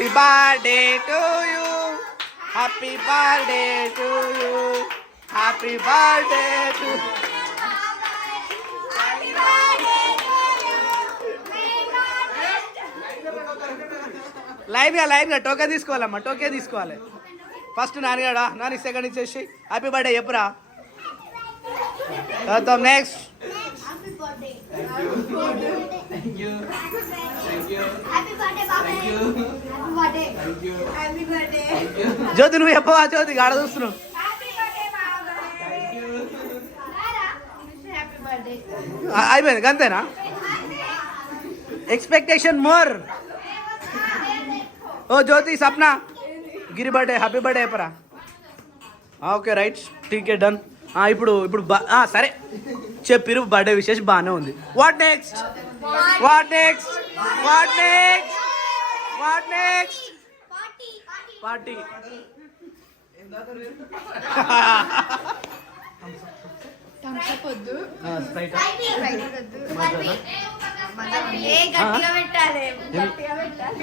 Happy birthday to you happy birthday to you happy birthday to లైన్గా లైన్గా టోకే తీసుకోవాలమ్మా టోకే తీసుకోవాలి ఫస్ట్ నాన్నగాడా నాని సెకండ్ ఇచ్చేసి హ్యాపీ బర్త్డే చెప్పురా చదువుతాం నెక్స్ట్ జ్యోతి నువ్వు చెప్పవా? జ్యోతి గాడ చూస్తున్నావు ఆ, అయిపోయింది అంతేనా ఎక్స్పెక్టేషన్ మోర్ ఓ Jyothi Sapna. Giri birthday happy birthday చెప్పరా? ఓకే రైట్ టీకే డన్. ఇప్పుడు ఇప్పుడు సరే. చెప్పిరు బర్త్డే విశేష్ బాగానే ఉంది. What next what next what next what next party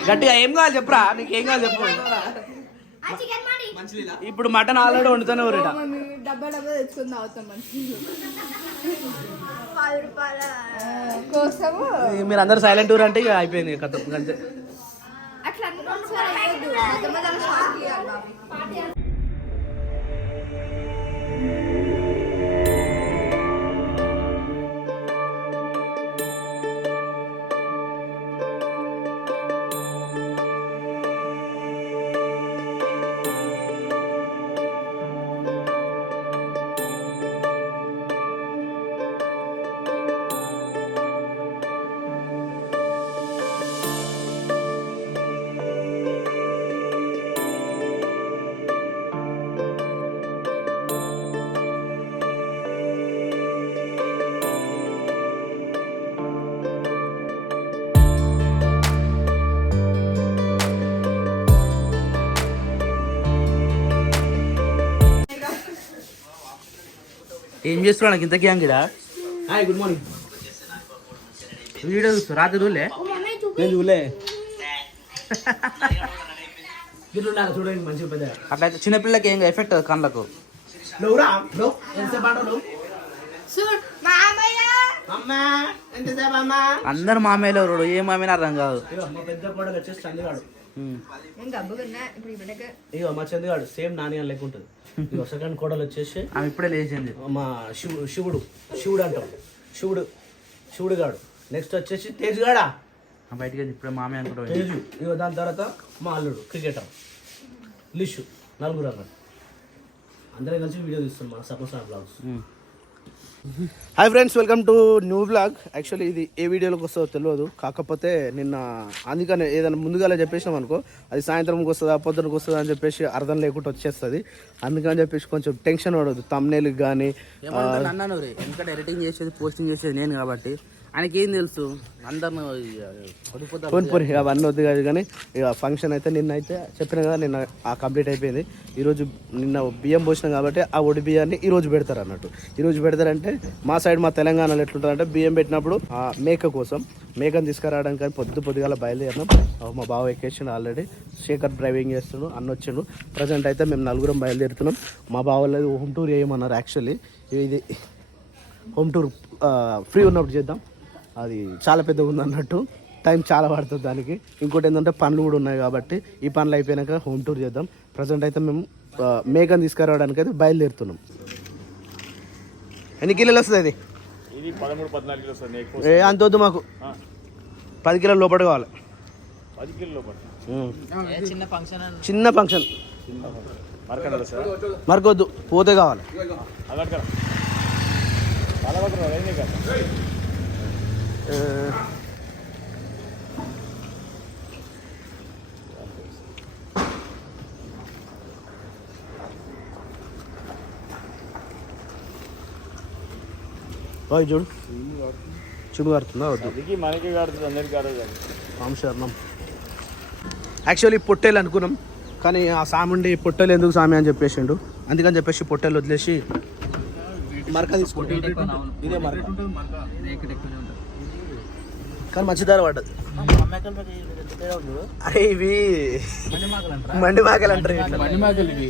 గట్టిగా ఏం కావాలి చెప్పురా? నీకు ఏం కావాలి చెప్పు. ఇప్పుడు మటన్ ఆల్రెడీ వండుతూనే ఊరిట డబ్బా డబ్బా తెచ్చుకుని తాగుతాం కోసము. మీరు అందరు సైలెంట్ ఊరు అంటే ఇక అయిపోయింది కథ అంతే. ఏం చేస్తున్నాడు నాకు ఇంతకీ అంగిడా హాయ్ గుడ్ మార్నింగ్ వీడియో చూస్తా రాత్రి చూలే నేను చూలే చూడండి మంచిగా పెద్ద అట్లయితే చిన్నపిల్లకి ఏం ఎఫెక్ట్ కళ్ళకు నువ్వురా నువ్వు ఎంతసేపు అంటావు చూడు మామయ్య అమ్మా ఎంతసేపు అమ్మా అందరు మామయ్యలో రోడు ఏ మామయ్య అర్థం కాదు మా పెద్ద కూడా వచ్చేసి చందిగాడు నేను గబ్బుకున్నా ఇప్పుడు ఈ బిడ్డకి ఇక మా చందిగాడు సేమ్ నాని అని లెక్క ఉంటుంది ఇక సెకండ్ కోడలు వచ్చేసి ఆమె ఇప్పుడే లేచింది మా శివు శివుడు శివుడు అంటాం. శివుడు శివుడు గాడు. నెక్స్ట్ వచ్చేసి తేజ్ గాడా? బయటికి ఇప్పుడే మామయ్య అనుకుంటా తేజు. ఇక దాని తర్వాత మా అల్లుడు క్రికెటర్ లిషు నలుగురు అన్నారు అందరం కలిసి వీడియో తీస్తున్నాం మన Sapna vlogs. Hi friends welcome to new vlog actually ఇది ఏ వీడియోలోకి వస్తుందో తెలియదు. కాకపోతే నిన్న అందుకనే ఏదైనా ముందుగానే చెప్పేసినాం అనుకో అది సాయంత్రంకి వస్తుందా పొద్దునకి వస్తుందా అని చెప్పేసి అర్థం లేకుండా వచ్చేస్తుంది. అందుకని చెప్పేసి కొంచెం టెన్షన్ పడవద్దు తమ్నేలకు కానీ అన్నాను ఎందుకంటే ఎడిటింగ్ చేసేది పోస్టింగ్ చేసేది నేను కాబట్టి. ఆయనకి ఏం తెలుసు? అందరిని పడిపోతారు. అవన్నీ వద్దు కాదు కానీ ఇక ఫంక్షన్ అయితే నిన్న అయితే చెప్పిన కదా నిన్న ఆ కంప్లీట్ అయిపోయింది. ఈరోజు నిన్న బియ్యం పోసినాం కాబట్టి ఆ ఒడి బియ్యాన్ని ఈరోజు పెడతారు అన్నట్టు. ఈరోజు పెడతారంటే మా సైడ్ మా తెలంగాణలో ఎట్లుంటారంటే బియ్యం పెట్టినప్పుడు ఆ మేక కోసం మేకను తీసుకురావడానికి కానీ పొద్దు పొద్దుగాల బయలుదేరినాం. మా బావ ఎక్కేసిండు ఆల్రెడీ శేఖర్ డ్రైవింగ్ చేస్తున్నాడు అన్న వచ్చిండు. ప్రజెంట్ అయితే మేము నలుగురం బయలుదేరుతున్నాం. మా బావ హోమ్ టూర్ చేయమన్నారు యాక్చువల్లీ ఇది హోమ్ టూర్ ఫ్రీ ఉన్నప్పుడు చేద్దాం. అది చాలా పెద్దగా ఉంది అన్నట్టు టైం చాలా పడుతుంది దానికి. ఇంకోటి ఏంటంటే పనులు కూడా ఉన్నాయి కాబట్టి ఈ పనులు అయిపోయాక హోమ్ టూర్ చేద్దాం. ప్రజెంట్ అయితే మేము మేకను తీసుకురావడానికి అయితే బయలుదేరుతున్నాం. ఎన్ని కిలోలు వస్తుంది అది? ఏ అంత వద్దు మాకు. పది కిలోల లోపల కావాలి. చిన్న ఫంక్షన్ చిన్న ఫంక్షన్ మరకడ సార్? మరకొద్దు పోతే కావాలి అదర్ కదా చాలా పక్కన అదే కదా ఆ, ఓయ్ చూడు. చూడు కడుతుందా వద్దు. మనకి కాడుతుంది అందరికి యాక్చువల్లీ పొట్టేలు అనుకున్నాం కానీ ఆ సాముండి పొట్టేలు ఎందుకు సామి అని చెప్పేసిండు. అందుకని చెప్పేసి పొట్టేలు వదిలేసి మరక తీసుకుంటాం ఇదే మరక. కానీ మంచి ధర పడ్డది. అరే ఇవి మండి మాకలు అంటారు మాకలు ఇవి.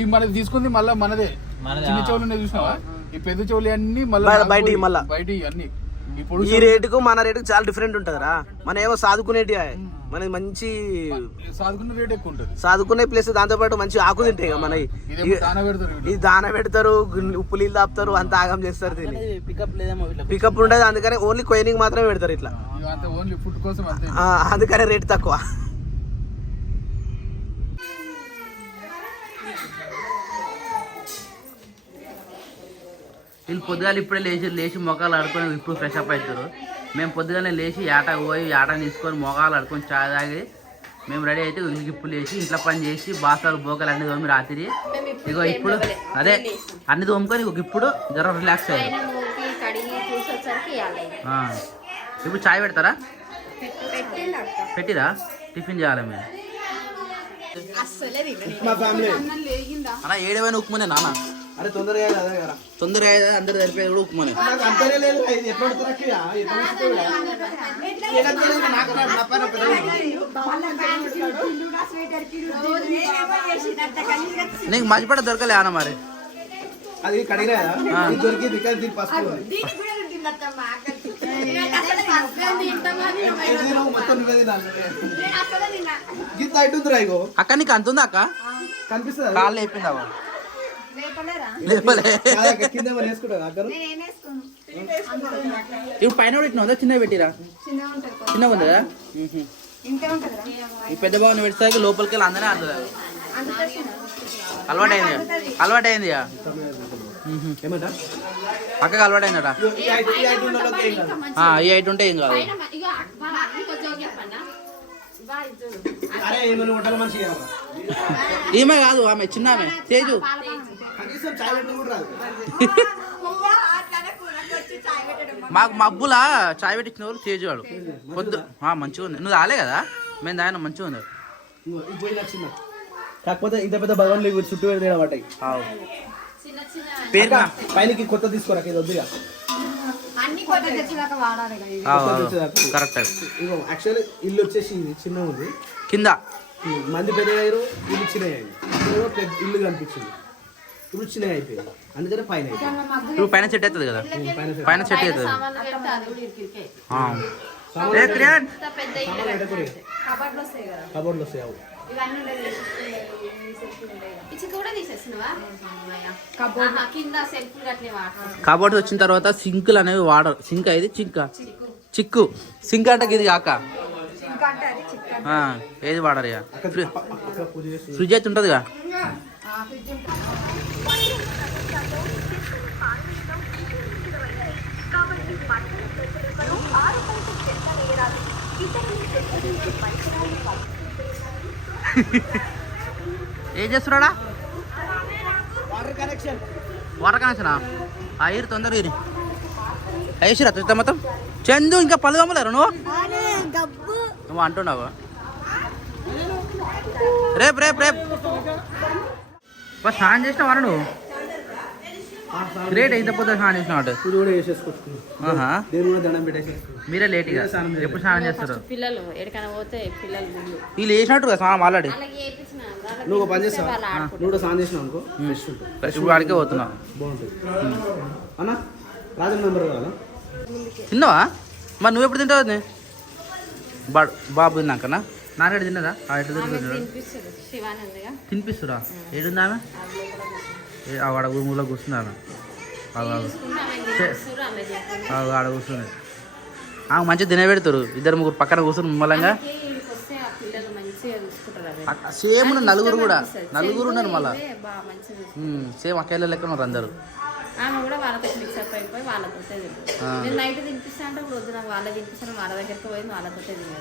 ఈ మనది తీసుకుంది మళ్ళా మనదే. చిన్న చెవులు చూసినావా? ఈ పెద్ద చెవులు అన్ని మళ్ళీ బయ- బయటివి మళ్ళా. బయట అన్ని ఇప్పుడు ఈ రేటుకు మన రేటుకు చాలా డిఫరెంట్ ఉంటుందిరా. మన ఏమో సాదుకునేటి మనది మంచి సాదుకున్న రేట్ ఎక్కువ ఉంటుంది. సాదుకునే ప్లేస్ దాంతో పాటు మంచి ఆకు తింటాయి కదా మన దాన పెడతారు. ఈ దాన పెడతారు ఉప్పు నీళ్ళు తాపుతారు అంత ఆగం చేస్తారు దీన్ని. పికప్ ఉండదు అందుకని ఓన్లీ కొయినింగ్ మాత్రమే పెడతారు ఇట్లా. ఇవి అంతా ఓన్లీ ఫుడ్ కోసం అంతే. ఆ, అందుకనే రేట్ తక్కువ. వీళ్ళు పొద్దుగాల ఇప్పుడే లేచి లేచి మొఖాలు ఆడుకొని ఇప్పుడు ఫ్రెష్ అప్ అవుతారు. మేము పొద్దుగానే లేచి ఆటకు పోయి ఆటను తీసుకొని మొఖాలు ఆడుకొని చాయ్ తాగి మేము రెడీ అయితే ఇంటికి ఇప్పుడు లేచి ఇంట్లో పని చేసి బాసాలు బోకలు అన్ని తోమి రాత్రి. ఇగో ఇప్పుడు అదే అన్ని తోముకొని ఇగో ఇప్పుడు జ్వరం రిలాక్స్ ఆ. ఇప్పుడు చాయ్ పెడతారా? పెట్టిరా? టిఫిన్ చేయాలి మేము. అలా ఏడవైన ఉప్మానే నాన్న? అరే తొందరగా అదే కదా తొందరగా అయ్యేది అందరు సరిపోయేది కూడా ఉప్మానే నాకు మర్చిపడ దొరకలే అన్న మరి. అది కడిగినా ఇది దొరికింది కానీ దీని పసుపు అక్క నీకు అంత ఉందా అక్క? కనిపిస్తుంది? కాళ్ళు అయిపోయిందావా ఇప్పుడు పైన ఉందా? చిన్న పెట్టిరా? చిన్నగా ఉంది? కదా ఈ పెద్ద భవన్ పెడితే లోపలికి వెళ్ళి అందనే అందదు అలవాటైంది అలవాటైంది అక్కకి అలవాటైందట? ఈ ఐటు ఉంటే ఏం కాదు? ఈమె కాదు ఆమె చిన్న ఆమె తేజు కనీసం చాయ్ పెట్టడం కూడా రాదు. మాకు మబ్బులా చాయ్ పెట్టించిన వాళ్ళు తేజు వాడు. పొద్దు మంచిగా ఉంది. నువ్వు రాలే కదా? మేము దాని మంచిగా ఉంది. కాకపోతే ఇంత పెద్ద భగవాన్ ఇవి చుట్టూ పెడితే పడ్డాయి. పేరు పైనకి కొత్త తీసుకోరా ఇది వద్దుగా. కరెక్ట్ యాక్చువల్లీ ఇల్లు వచ్చేసి చిన్న ఉంది. కింద. మంది పెద్ద ఇల్లు చిన్న ఇల్లు కనిపించింది. ఇప్పుడు చిన్నగా అయిపోయింది అందుకనే పైన అయిపోయింది. నువ్వు పైన చెట్టు అవుతుంది కదా? పైన చెట్టు అవుతుంది. క్రియాన్! వస్తాయి కదా. కబోర్డ్లు వస్తాయి అవు ఇవన్నీ ఉండేది ఇచ్చి కూడా తీసేస్తున్నావా ఆహా, కింద సెల్ఫ్లు కట్టిన వాటర్ కబోర్డ్ వచ్చిన తర్వాత సింకులు అనేవి వాడరు. సింక్ ఇది? చింక? చిక్కు. సింక్ అంటే ఇది కాక? ఏది వాడరు ఫ్రిడ్జ్ అయితే ఉంటుందిగా? ఏం చేస్తున్నాడా? వాటర్ కనెక్షన్ వాటర్ కనెక్షనా ఇరు తొందరగా ఇరి. అయ్యేసిరా చూద్దాం మొత్తం. చందు ఇంకా పళ్ళు తమ్మలేరు నువ్వు? నువ్వు అంటున్నావు? రేపు రేపు రేపు. స్నానం చేసినావా నువ్వు? గ్రేట్ ఇంత పొద్దున స్నానం చేసినావు పూజ కూడా దండం పెట్టేసేసుకున్నాం మీరే లేట్గా. ఎప్పుడు స్నానం చేస్తారు? పిల్లలు ఎక్కడికైనా పోతే పిల్లలు వీళ్ళు వేసినట్టు కదా స్నానం ఆల్రెడీ నువ్వు పని చేస్తావు. నువ్వు కూడా స్నానం చేసినావు అనుకో. ఫ్రెష్ ఉంటుంది. ఇప్పుడు వాడికే పోతున్నా బాగుంటుంది. అన్న రాజన్ నంబర్ కావాలా తిన్నావా? మరి నువ్వు ఎప్పుడు తింటావు? బాడు బాబు తిన్నాకనా? నాన్నగడ తిన్నదా? ఎట్లా తినిపిస్తారు ఏడుందా ఆమె? కూర్చుంది. తినిపిస్తారు ఆమె తింటుంది. ఆగు, ఆడ కూర్చుంది. ఆమె మంచిగా తినబెడతారు ఇద్దరు ముగ్గురు పక్కన కూర్చుని అవి సేమ్ నలుగురు కూడా. నలుగురు ఉన్నారు మళ్ళా. సేమ్ అకేళ్ళ లెక్క ఉన్నారు అందరు. ఆమె కూడా వాళ్ళతో మిక్సప్ అయిపోయి వాళ్ళతో నేను నైట్ తినిపిస్తా అంటే ఇప్పుడు వద్దు నాకు వాళ్ళ తినిపిస్తాను వాళ్ళ దగ్గరికి పోయింది వాళ్ళతో తినదు.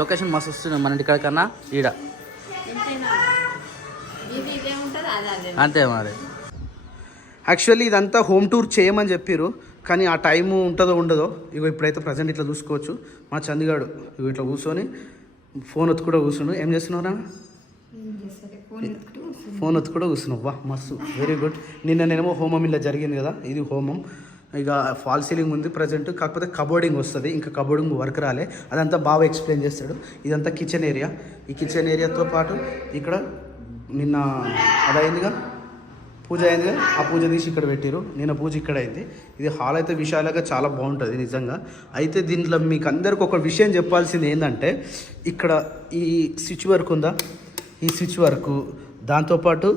లొకేషన్ మస్తు వస్తుంది మన ఇంటి కన్నా ఈడ. ఇది అంతే మరి. యాక్చువల్లీ ఇదంతా హోమ్ టూర్ చేయమని చెప్పారు కానీ ఆ టైము ఉంటుందో ఉండదో ఇగో ఇప్పుడైతే ప్రజెంట్ ఇట్లా చూసుకోవచ్చు. మా చందిగాడు ఇగో ఇట్లా కూర్చొని ఫోన్ ఒత్తు కూడా కూర్చున్నాడు ఏం చేస్తున్నావురా ఫోన్ ఒత్తు కూడా కూర్చున్నావు. వా మస్తు. వెరీ గుడ్ నిన్న నేనేమో హోమం ఇలా జరిగింది కదా ఇది హోమం. ఇక ఫాల్ సీలింగ్ ఉంది ప్రజెంట్ కాకపోతే కబోర్డింగ్ వస్తుంది. ఇంకా కబోర్డింగ్ వర్క్ రాలే. అదంతా బాగా ఎక్స్ప్లెయిన్ చేస్తాడు. ఇదంతా కిచెన్ ఏరియా ఈ కిచెన్ ఏరియాతో పాటు ఇక్కడ నిన్న అదైందిగా పూజ అయిందిగా ఆ పూజ తీసి ఇక్కడ పెట్టారు. నిన్న పూజ ఇక్కడ అయింది. ఇది హాల్ అయితే విశాలంగా చాలా బాగుంటుంది నిజంగా. అయితే దీంట్లో మీకు అందరికి ఒక విషయం చెప్పాల్సింది ఏంటంటే ఇక్కడ ఈ స్విచ్ వర్క్ ఉందా? ఈ స్విచ్ వర్క్. దాంతోపాటు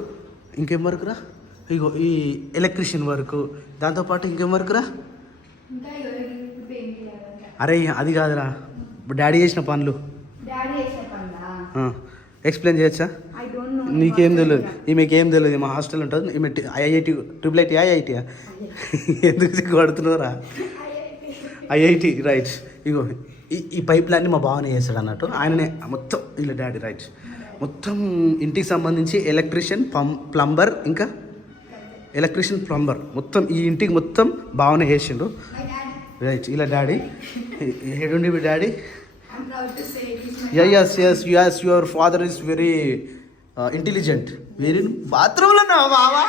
ఇంకేం వర్క్ రా? ఇగో ఈ ఎలక్ట్రిషియన్ వర్క్. దాంతోపాటు ఇంకేం వర్క్ రా? అరే అది కాదురా. డాడీ చేసిన పనులు. ఎక్స్ప్లెయిన్ చేయొచ్చా? నీకేం తెలియదు ఈమెకి ఏం తెలియదు మా హాస్టల్ ఉంటుంది. ఈమె ఐఐటి ట్రిపుల్ ఐటీ ఐఐటియా ఎందుకు సిగ్గుపడుతున్నారా ఐఐటి రైట్. ఇగో ఈ ఈ పైప్ లైన్ని మా బావనే చేస్తాడు అన్నట్టు. ఆయననే మొత్తం వీళ్ళ డాడీ రైట్. మొత్తం ఇంటికి సంబంధించి ఎలక్ట్రీషియన్ పం ప్లంబర్ ఇంకా ఎలక్ట్రీషియన్ ప్లంబర్. మొత్తం ఈ ఇంటికి మొత్తం బావనే చేసిండు. రైట్ ఇలా డాడీ. హెడుండి మీ daddy? I'm proud to say this yeah yes yes yes your father is very intelligent very బాత్రూంలో బావా?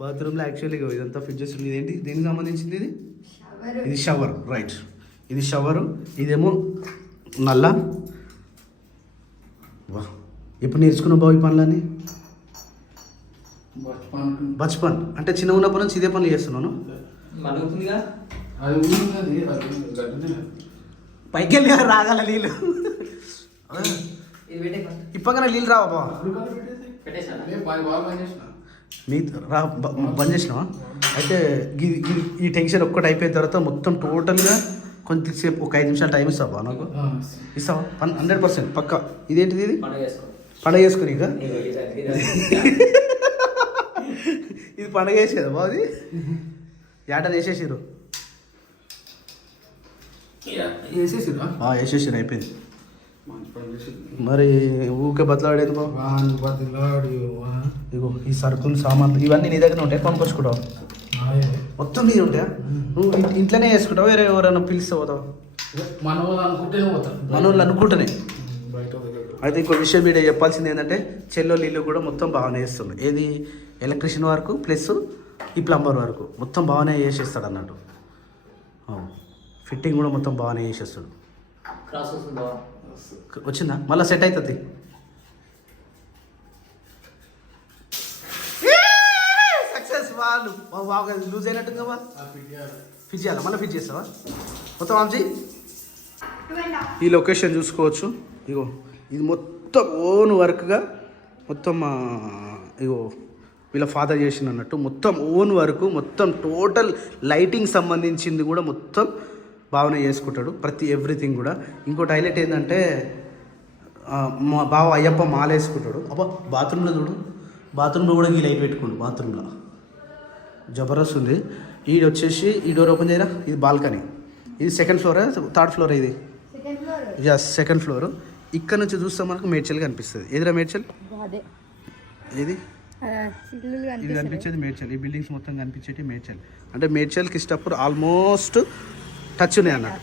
బాత్రూంలో యాక్చువల్లీ ఇదంతా ఫిట్ చేస్తుంది ఇదేంటి? దేనికి సంబంధించింది ఇది? షవర్ ఇది షవర్ రైట్ ఇది షవరు ఇదేమో నల్ల. వా. ఎప్పుడు నేర్చుకున్నావు బాబు ఈ పనులన్నీ? బచ్పాన్. బచ్పన్. అంటే చిన్న ఉన్నప్పటి నుంచి ఇదే పనులు చేస్తున్నాను పైకి వెళ్ళి రాగల నీళ్ళు. ఇప్పగానే నీళ్ళు రావా బావ? అదే రా బంద్ చేసినావా? అయితే ఈ టెన్షన్ ఒక్కటి అయిపోయిన తర్వాత మొత్తం టోటల్గా కొంచెంసేపు ఒక ఐదు నిమిషాలు టైం ఇస్తావా నాకు? ఇస్తావా? హండ్రెడ్ పర్సెంట్ పక్క. ఇదేంటిది ఇది? పండుగ చేసుకో. పండగ చేసుకుని ఇక ఇది పండగ చేసేదా బాది ఏటని వేసేసారు వేసేసిరా వేసేసారు అయిపోయింది. మరి ఊకే బతలాడేది ఇగో ఈ సరుకులు సామాన్లు ఇవన్నీ నీ దగ్గర ఉంటాయి? కొనుక్కొచ్చుకుంటావు మొత్తం నీ ఉంటాయా? నువ్వు ఇంట్- ఇంట్లోనే వేసుకుంటావు వేరే ఎవరైనా పిలిస్తే పోతావు? మన వాళ్ళు అనుకుంటేనే అయితే ఇంకో విషయం మీరు చెప్పాల్సింది ఏంటంటే చెల్లో నీళ్ళు కూడా మొత్తం బాగానే వేస్తుంది. ఏది? ఎలక్ట్రిషియన్ వరకు ప్లస్ ఈ ప్లంబర్ వరకు. మొత్తం బాగానే చేసేస్తాడు అన్నట్టు. ఫిట్టింగ్ కూడా మొత్తం బాగానే చేసేస్తాడు క్రాస్ వస్తుందా వచ్చిందా? మళ్ళీ సెట్ అవుతుంది సక్సెస్ వాళ్ళు. బాగా లూజ్ అయినట్టుందా బా ఫిట్ చేయాలా. మళ్ళీ ఫిట్ చేస్తావా? మొత్తం ఆంజీ ఈ లొకేషన్ చూసుకోవచ్చు. ఇగో ఇది మొత్తం ఓన్ వర్క్గా మొత్తం ఇగో వీళ్ళ ఫాదర్ చేసిన అన్నట్టు మొత్తం ఓన్ వర్క్ మొత్తం టోటల్ లైటింగ్ సంబంధించింది కూడా మొత్తం బాగానే చేసుకుంటాడు. ప్రతి ఎవ్రీథింగ్ కూడా. ఇంకోటి హైలైట్ ఏంటంటే మా బావ అయ్యప్ప మాల వేసుకుంటాడు. అబ్బా బాత్రూంలో చూడు. బాత్రూంలో కూడా ఈ లైట్ పెట్టుకోండు బాత్రూంలో. జబర్దస్త్ ఉంది. ఈడు వచ్చేసి ఈ డోర్ ఓపెన్ చేయరా? ఇది బాల్కనీ. ఇది సెకండ్ ఫ్లోర్? థర్డ్ ఫ్లోర్ ఇది? Yes second floor. ఇక్కడ నుంచి చూస్తే మనకు మేడ్చల్ కనిపిస్తుంది. ఎదురా మేడ్చల్? ఏది? ఇది కనిపించేది మేడ్చల్. ఈ బిల్డింగ్స్ మొత్తం కనిపించేది మేడ్చల్. అంటే మేడ్చల్కి ఇష్టపూర్ ఆల్మోస్ట్ టచ్ ఉన్నాయి అన్నట్టు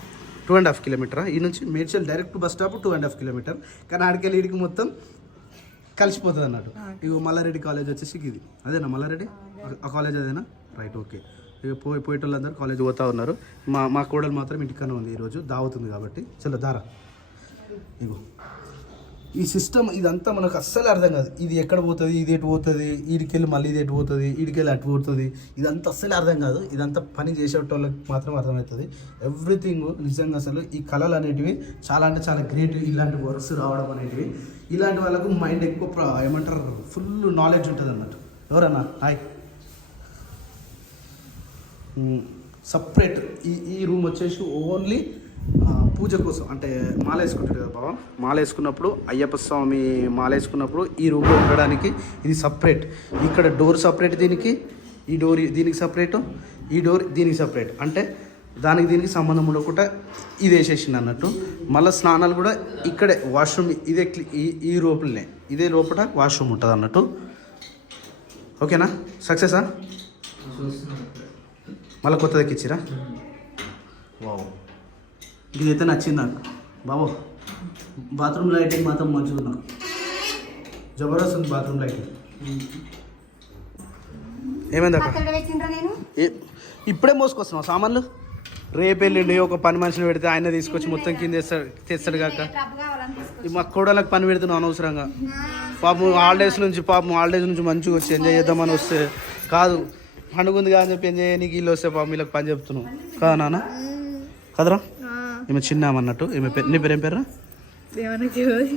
టూ అండ్ హాఫ్ కిలోమీటర్ ఈ నుంచి Medchal direct bus stop two and half kilometre కానీ ఆడికెళ్ళి ఇడికి మొత్తం కలిసిపోతుంది అన్నట్టు. ఇగో మల్లారెడ్డి కాలేజ్ వచ్చేసి ఇది. అదేనా మల్లారెడ్డి? ఆ కాలేజ్ అదేనా? రైట్ ఓకే ఇక పోయి పోయేటోళ్ళందరూ కాలేజ్ పోతా ఉన్నారు. మా మా కోడలు మాత్రం ఇంటికనే ఉంది ఈరోజు. దావుతుంది కాబట్టి. చలో దారా. ఇగో. ఈ సిస్టమ్ ఇదంతా మనకు అస్సలు అర్థం కాదు. ఇది ఎక్కడ పోతుంది ఇది ఎటు పోతుంది వీడికెళ్ళి మళ్ళీ ఇది ఎటు పోతుంది వీడికెళ్ళి అటు పోతుంది. ఇదంతా అస్సలు అర్థం కాదు. ఇదంతా పని చేసేటోళ్ళకి మాత్రం అర్థమవుతుంది. ఎవ్రీథింగ్ నిజంగా అసలు ఈ కళలు అనేటివి చాలా అంటే చాలా గ్రేట్ ఇలాంటి వర్క్స్ రావడం అనేటివి. ఇలాంటి వాళ్ళకు మైండ్ ఎక్కువ ఏమంటారు? ఫుల్ నాలెడ్జ్ ఉంటుంది అన్నట్టు ఎవరన్నా హాయ్ సపరేట్ hmm. ఈ ఈ రూమ్ వచ్చేసి ఓన్లీ పూజ కోసం అంటే మాల వేసుకుంటాడు కదా బాబా మాల వేసుకున్నప్పుడు అయ్యప్ప స్వామి మాల వేసుకున్నప్పుడు ఈ రూమ్లో ఉండడానికి ఇది సపరేట్ ఇక్కడ డోర్ సపరేట్ దీనికి ఈ డోర్ దీనికి సపరేట్ ఈ డోర్ దీనికి సపరేట్ అంటే దానికి దీనికి సంబంధం ఉండకుండా ఇది వేసేసింది అన్నట్టు. మళ్ళీ స్నానాలు కూడా ఇక్కడే వాష్రూమ్ ఇదే క్లి- ఈ ఈ లోపలనే ఇదే లోపల వాష్రూమ్ ఉంటుంది అన్నట్టు. ఓకేనా? సక్సెసా మళ్ళీ కొత్తది ఎక్కిచ్చిరా వావ్ ఇదైతే నచ్చింది నాకు. బాబు బాత్రూమ్ లైటింగ్ మాత్రం మంచిగా నాకు. జబర్దస్త్ ఉంది బాత్రూమ్ లైటింగ్. ఏమైంది అక్క? ఇప్పుడే మోసుకొస్తున్నావు సామాన్లు? రేపు వెళ్ళిండి ఒక పని మనిషిని పెడితే ఆయన తీసుకొచ్చి మొత్తం కింద తెస్తాడు కాక. మా కోడలకు పని పెడుతున్నావు అనవసరంగా. పాపం హాలిడేస్ నుంచి పాపం హాలిడేస్ నుంచి మంచిగా వచ్చి ఎంజాయ్ చేద్దామని వస్తే కాదు. పండుగ ఉంది అని చెప్పి ఎంజాయ్ చేయనీకి వీళ్ళు వస్తే పాపం వీళ్ళకి పని చెప్తున్నావు. కాదా నాన్న. కదరా. ఈమె చిన్న అన్నట్టు. ఈమె పేరు నీ పేరు ఏం పేరు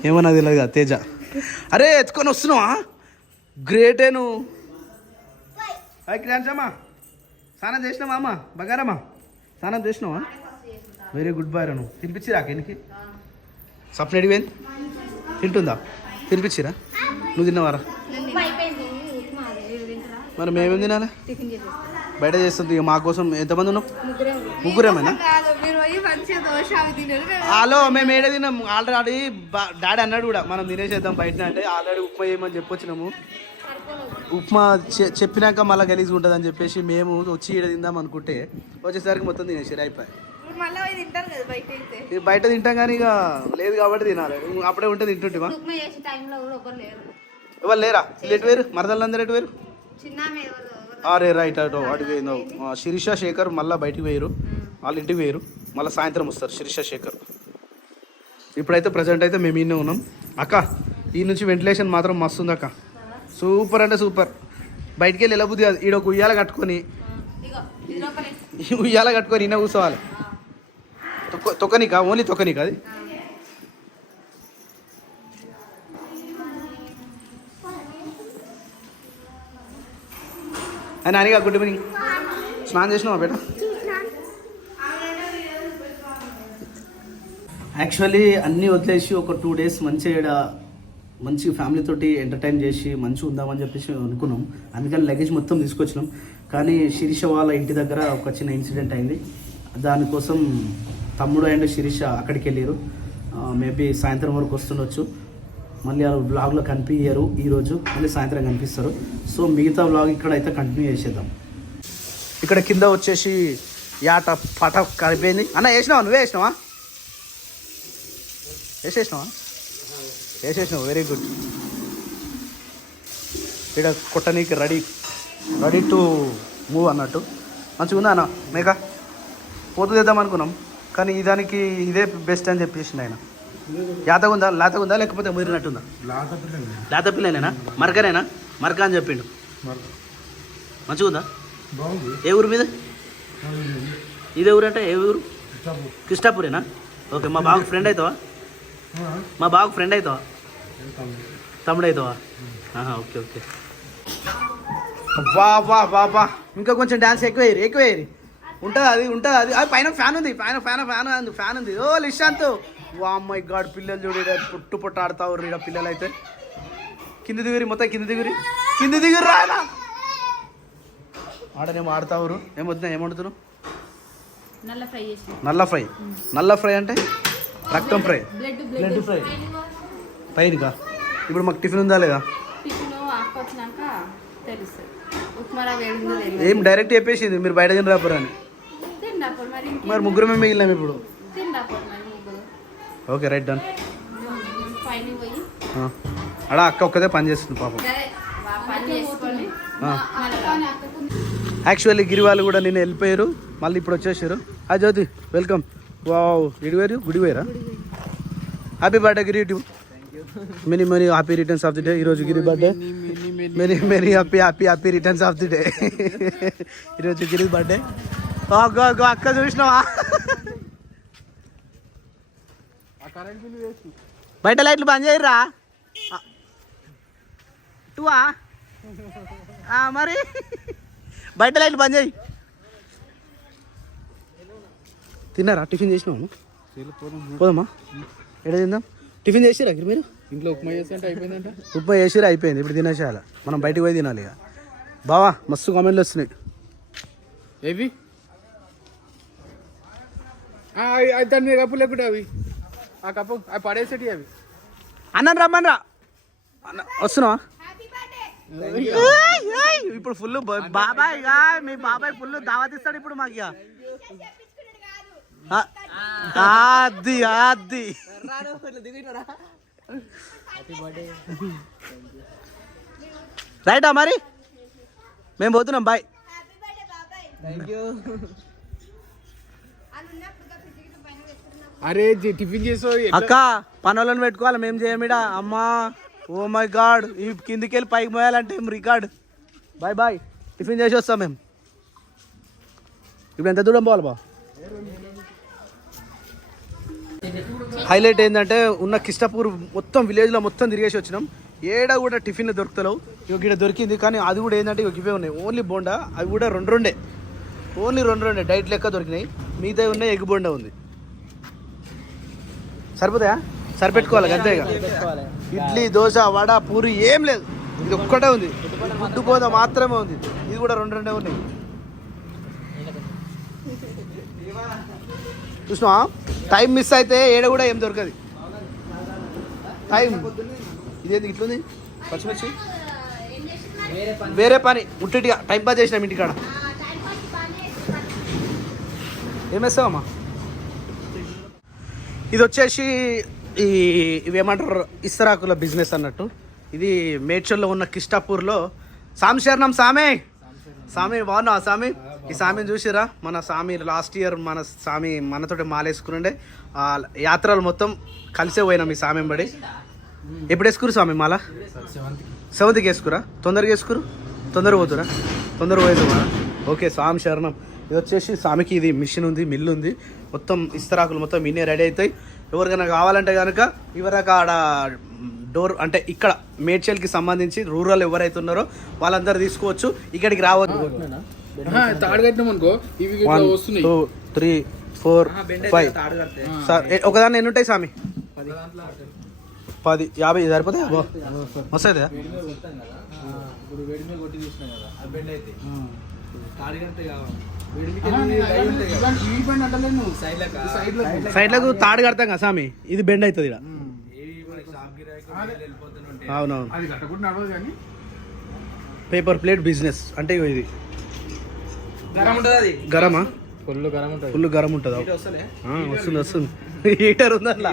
ఏమో నాకు తెలియదు? కదా, తేజ. అరే ఎత్తుకొని వస్తున్నావా? గ్రేటే నువ్వు. హాయ్ క్రాంచమ్మా స్నానం చేసినావా అమ్మ? బంగారమ్మా? స్నానం చేసినావా? వెరీ గుడ్ బాయ్ రా నువ్వు. తినిపించిరా ఎనికి సప్న ఎడిపోయింది తింటుందా? తినిపించిరా? నువ్వు తిన్నావారా. మీరు మేమేం తినాలి? బయట చేస్తుంది. మా కోసం ఎంతమంది ఉన్నాం? ముగ్గురే ముగ్గురేమైనా? హలో మేము ఏడే తిన్నాం? ఆల్రెడీ డాడీ అన్నాడు కూడా మనం తినేసేద్దాం బయట అంటే ఆల్రెడీ ఉప్మా చేయమని చెప్పొచ్చినాము. ఉప్మా చెప్పినాక మళ్ళీ గలీజ్గా ఉంటుంది అని చెప్పేసి మేము వచ్చి ఈడ తిందాం అనుకుంటే వచ్చేసరికి మొత్తం తినేసారు అయిపోయి బయట తింటాం కానీ ఇక లేదు కాబట్టి తినాలి. అప్పుడే ఉంటే తింటుంటివా? ఎవరు లేరు? ఎటు వేరు మరదలందరూ ఎటు వేరు అరే రైట్ అటు అటు పోయిందో. ఆ, శిరీష శేఖర్ మళ్ళీ బయటికి వేయరు వాళ్ళ ఇంటికి వేయరు మళ్ళీ సాయంత్రం వస్తారు శిరీష శేఖర్. ఇప్పుడైతే ప్రజెంట్ అయితే మేము ఈయనే ఉన్నాం. అక్క ఈ నుంచి వెంటిలేషన్ మాత్రం మస్తు ఉంది అక్క సూపర్ అంటే సూపర్ బయటికి వెళ్ళి ఎలా బుద్ధి కాదు. ఈడ ఒక ఉయ్యాల కట్టుకొని ఉయ్యాల కట్టుకొని ఈయన కూర్చోవాలి. తొక్క తొక్కనికా? ఓన్లీ తొక్కనికా అది? అని అనిగా గుడ్ ఈవినింగ్. స్నానం చేసినావా బేట? యాక్చువల్లీ అన్నీ వదిలేసి ఒక టూ డేస్ మంచిగా ఈడ మంచి ఫ్యామిలీతోటి ఎంటర్టైన్ చేసి మంచిగా ఉందామని చెప్పేసి అనుకున్నాం. అందుకని లగేజ్ మొత్తం తీసుకొచ్చినాం. కానీ శిరీష వాళ్ళ ఇంటి దగ్గర ఒక చిన్న ఇన్సిడెంట్ అయింది. దానికోసం తమ్ముడు అండ్ శిరీష అక్కడికి వెళ్ళారు. మేబీ సాయంత్రం వరకు వస్తుండొచ్చు. మళ్ళీ ఆ బ్లాగ్లో కనిపించారు ఈరోజు మళ్ళీ సాయంత్రం కనిపిస్తారు. సో మిగతా బ్లాగ్ ఇక్కడ అయితే కంటిన్యూ చేసేద్దాం. ఇక్కడ కింద వచ్చేసి యాట పట కలిపోయింది అన్న వేసినావా? నువ్వే వేసినావా? వేసేసినావా? వేసేసినావు. వెరీ గుడ్ ఇక్కడ కొట్టనీకి రెడీ రెడీ టు మూవ్ అన్నట్టు. మంచిగా ఉందా అన్న? మేక పోతు చేద్దాం అనుకున్నాం. కానీ ఇదానికి దానికి ఇదే బెస్ట్ అని చెప్పేసిండు ఆయన. యాతగా ఉందా లేతగా ఉందా లేకపోతే ముదిరినట్టుందా? లేత పిల్లనేనా మరకనేనా? మరక అని చెప్పిండు. మంచిగా ఉందా ఏ ఊరు మీద? ఇదే ఊరు అంటే ఏ ఊరు? కృష్ణాపురేనా? ఓకే మా బాబు ఫ్రెండ్ అవుతావా మా బాబు ఫ్రెండ్ అవుతావా తమ్ముడు? అవుతావా ఓకే ఓకే. వా వా వా వా ఇంకా కొంచెం డ్యాన్స్ ఎక్కువ వేయరు ఎక్కువ వేయరు. ఉంటుంది అది ఉంటుంది అది. అది పైన ఫ్యాన్ ఉంది పైన ఫ్యాన్ ఫ్యాన్ ఉంది ఫ్యాన్ ఉంది. ఓ లిషాంత్ వా అమ్మాయి గాడ్ పిల్లలు చూడు పుట్టు పుట్టు ఆడుతావు ఈడ పిల్లలు అయితే కింది దిగురి మొత్తం కింది దిగురి. కింది దిగురు రాయనా ఆడనేమో ఆడతావురు ఏమొద్దునా ఏమంటున్నారు నల్ల ఫ్రై చేసి నల్ల ఫ్రై. నల్ల ఫ్రై అంటే రక్తం ఫ్రై. Blood blood fry. పైనకా? ఇప్పుడు మాకు టిఫిన్ ఉందా లేదా? ఏం డైరెక్ట్ చెప్పేసింది మీరు బయట తిని రాపరు అని. తిండాపడు మరి? మరి ముగ్గురమే మిగిలినాం ఇప్పుడు. ముగ్గురు ఓకే రైట్ డన్. అడా అక్క ఒక్కదే పని చేస్తుంది పాపం. యాక్చువల్లీ గిరి వాళ్ళు కూడా నేను వెళ్ళిపోయారు. మళ్ళీ ఇప్పుడు వచ్చేసారు. ఆ జ్యోతి వెల్కమ్. వావ్ ఇడివేరు గుడివేరా happy birthday Giri to many many happy returns of the day ఈరోజు Giri birthday many many happy happy happy returns of the day ఈరోజు గిరి బర్త్డే అక్క చూసినావా? బయట లైట్లు బంద్ చేయరా టూవా మరి. బయట లైట్లు బంద్ చేయి. తిన్నారా? టిఫిన్ చేసినాము పోదామా? ఎక్కడ తిందాం? టిఫిన్ చేసిరా ఇక్కడ మీరు? ఇంట్లో ఉప్మా చేస్తే అంటే అయిపోయిందంట. ఉప్మా చేసిరా అయిపోయింది. ఇప్పుడు తినేసేయాలి? మనం బయటికి పోయి తినాలి ఇక. బావా మస్తు కామెంట్లు వస్తున్నాయి. ఏవి? దాని మీద కప్పు లేకుండా అవి. ఆ కప్పు అవి పడేసేటి అవి. అన్న రమ్మని రా. అన్న వస్తున్నావా? ఇప్పుడు ఫుల్ బాబాయ్ ఇక మీ బాబాయ్ ఫుల్ దావతిస్తాడు ఇప్పుడు మాకు ఇక. ఆ, అది అది రైటా మరి? మేము పోతున్నాం బాయ్. థ్యాంక్ యూ అరే టిఫిన్ చేసో అక్క పనులను పెట్టుకోవాలి మేము చేయమిడా అమ్మా ఓ మై గాడ్ ఈ కిందికి వెళ్ళి పైకి పోయాలంటే రికార్డ్? బాయ్ బాయ్ టిఫిన్ చేసి వస్తాం మేము ఇప్పుడు ఎంత దూరం పోవాలి బా? హైలైట్ ఏంటంటే ఉన్న కిష్టపూర్ మొత్తం విలేజ్లో మొత్తం తిరిగేసి వచ్చినాం. ఏడ కూడా టిఫిన్ దొరుకుతలేవు. ఇక ఇక్కడ దొరికింది కానీ అది కూడా ఏంటంటే ఇక ఇవే ఉన్నాయి. ఓన్లీ బోండా అవి కూడా రెండు రెండే. ఓన్లీ రెండు రెండే డైట్ లెక్క దొరికినాయి. మిగతా ఉన్నాయి ఎగ్ బోండా ఉంది. సరిపోతాయా? సరిపెట్టుకోవాలి అంతే ఇడ్లీ దోశ వడ పూరి ఏం లేదు. ఇది ఒక్కటే ఉంది. గుడ్డు బోద మాత్రమే ఉంది. ఇది కూడా రెండు రెండే ఉన్నాయి. చూసినా టైం మిస్ అయితే ఏడ కూడా ఏం దొరకదు. టైం. ఇదేంది ఇట్లుంది? పచ్చిమిర్చి? వేరే పని. ఉట్టిగా టైం పాస్ చేసినాం ఇంటికాడ. ఏం వేస్తావమ్మా ఇది వచ్చేసి ఈ ఇవేమంటారు ఇస్తరాకుల బిజినెస్ అన్నట్టు. ఇది మేడ్చల్లో ఉన్న కిష్టాపూర్లో. సాంశరణం సామే! సామి బాగున్నావా సామి? ఈ సామిని చూసిరా? మన సామి లాస్ట్ ఇయర్ మన సామి మనతోటి మాలేసుకునుండే. ఆ యాత్రలు మొత్తం కలిసే పోయినాం ఈ సామి బడి ఎప్పుడు వేసుకురు స్వామి మాల? సెవెంత్కి. వేసుకురా? తొందరగా వేసుకురు? తొందరగా పోతురా? తొందరగా పోయేది ఓకే స్వామి శరణం. ఇది వచ్చేసి స్వామికి ఇది మిషన్ ఉంది మిల్లు ఉంది. మొత్తం ఇస్తరాకులు మొత్తం ఇన్నే రెడీ అవుతాయి ఎవరికైనా కావాలంటే కనుక ఇవరకు ఆడ డోర్ అంటే ఇక్కడ మేడ్చల్కి సంబంధించి రూరల్ ఎవరైతే ఉన్నారో వాళ్ళందరూ తీసుకోవచ్చు. ఇక్కడికి రావద్దు. Two three four five. Sir ఒకదాన్ని ఎన్ని ఉంటాయి స్వామి పది. యాభై సరిపోతాయి? అబ్బో వస్తాయి. ఇప్పుడు వేడి మీద కొట్టి చూసినాం కదా ఆ బెండ్ అయితే తాడిగంటే కావాలి. సైడ్లకు తాడు కడతాం కదా స్వామి ఇది బెండ్ అవుతుంది ఇక్కడ అవునవును. పేపర్ ప్లేట్ బిజినెస్ అంటే ఇగో ఇది. గరం ఉంటుంది అది గరమా? ఫుల్ గరం ఉంటుంది. ఫుల్ గరం ఉంటుంది వస్తుంది వస్తుంది. హీటర్ ఉంది అట్లా?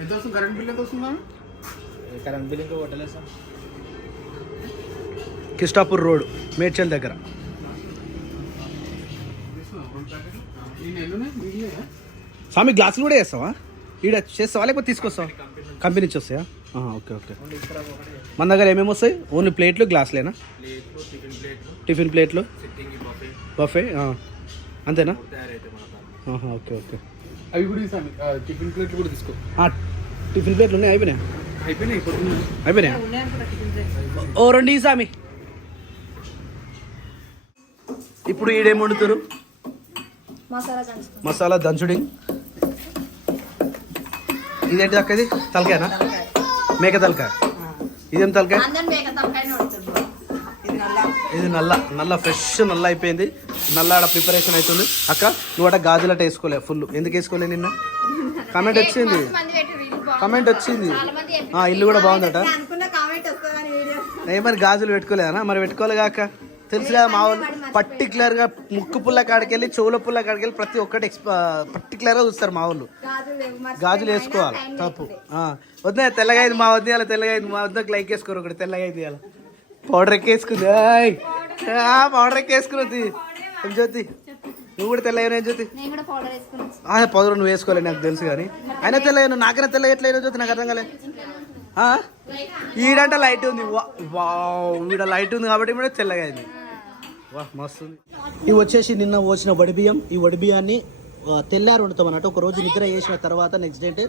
ఎంత వస్తుంది కరెంట్ బిల్ ఎంత వస్తుందా కరెంట్ బిల్ ఇంకా కొట్టలేదు సార్. కిష్టాపూర్ రోడ్ మేడ్చల్ దగ్గర. స్వామి గ్లాసులు కూడా వేస్తావా? ఈడ చేస్తావా? లేకపోతే తీసుకొస్తావా? కంపెనీ నుంచి వస్తాయా? Okay okay. మన దగ్గర ఏమేమి వస్తాయి? ఓన్లీ ప్లేట్లు గ్లాసులేనా? టిఫిన్ ప్లేట్లు టిఫిన్ ప్లేట్లు సిట్టింగ్ బఫే బఫే అంతేనా? Okay okay. అవి కూడా టిఫిన్ ప్లేట్లు కూడా తీసుకో. టిఫిన్ ప్లేట్లు ఉన్నాయి అయిపోయినాయి? అయిపోయినాయి అయిపోయినాయా? ఓ రెండు ఈ సామి ఇప్పుడు ఈడేం వండుతారు? మసాలా దంచుడి. ఇదేంటి అక్క ఇది? తలకాయనా? మేక తలకాయ. ఇదేం తలకాయ? ఇది నల్ల. నల్ల. ఫ్రెష్ నల్ల అయిపోయింది. నల్ల ఆడ ప్రిపరేషన్ అవుతుంది. అక్క నువ్వు అట గాజులట వేసుకోలే ఫుల్ ఎందుకు వేసుకోలే నిన్న? కమెంట్ వచ్చింది. కమెంట్ వచ్చింది. ఇల్లు కూడా బాగుందట. అనుకున్న కామెంట్ వస్తుందని వీడియో. ఏమని గాజులు పెట్టుకోలేదా? మరి పెట్టుకోవాలి కాక తెలుసు కదా మా వాళ్ళు పర్టికులర్గా ముక్కు పుల్ల కాడికి వెళ్ళి చెవుల పుల్ల కాడికి వెళ్ళి ప్రతి ఒక్కటి పర్టికులర్గా చూస్తారు మా వాళ్ళు గాజులు వేసుకోవాలి తప్పు. వద్దా తెల్లగా అయింది మా వద్ద తెల్లగా అయింది మా వద్దకు లైక్ వేసుకోరు ఒకటి తెల్లగా అయింది ఇవాళ పౌడర్ ఎక్కేసుకుంది పౌడర్ ఎక్కేసుకున్నది ఏం జ్యోతి? నువ్వు కూడా తెల్లగా ఏం జ్యోతి? పౌడర్ నువ్వు వేసుకోలే నాకు తెలుసు కానీ. అయినా తెల్లగా నాకైనా తెల్లగా ఎట్లా అయినా జ్యోతి నాకు అర్థం కాలే? ఈడంట లైట్ ఉంది. వా- వావ్ ఈడ లైట్ ఉంది కాబట్టి ఇప్పుడు తెల్లగా అయింది ఇవి వచ్చేసి నిన్న పోసిన వడి బియ్యం. ఈ వడి బియ్యాన్ని ఆ, తెల్లారి వండుతాం అన్నట్టు ఒక రోజు నిద్ర చేసిన తర్వాత నెక్స్ట్ డే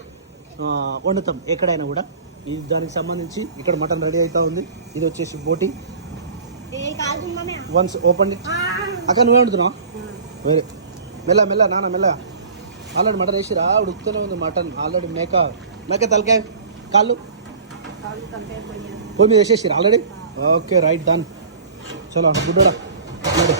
వండుతాం ఎక్కడైనా కూడా. ఇది దానికి సంబంధించి ఇక్కడ మటన్ రెడీ అవుతా ఉంది. ఇది వచ్చేసి బోటి. వన్స్ ఓపెన్ అక్క నువ్వే వండుతున్నావు? వేరే మెల్ల మెల్ల నాన్న మెల్ల. Already mutton వేసిరా? ఉడుకుతూనే ఉంది మటన్. ఆల్రెడీ మేక. మేక తలకాయ. కాళ్ళు? పోయి మీద వేసేసిరా ఆల్రెడీ ఓకే రైట్ డన్ చలో ನೋಡಿ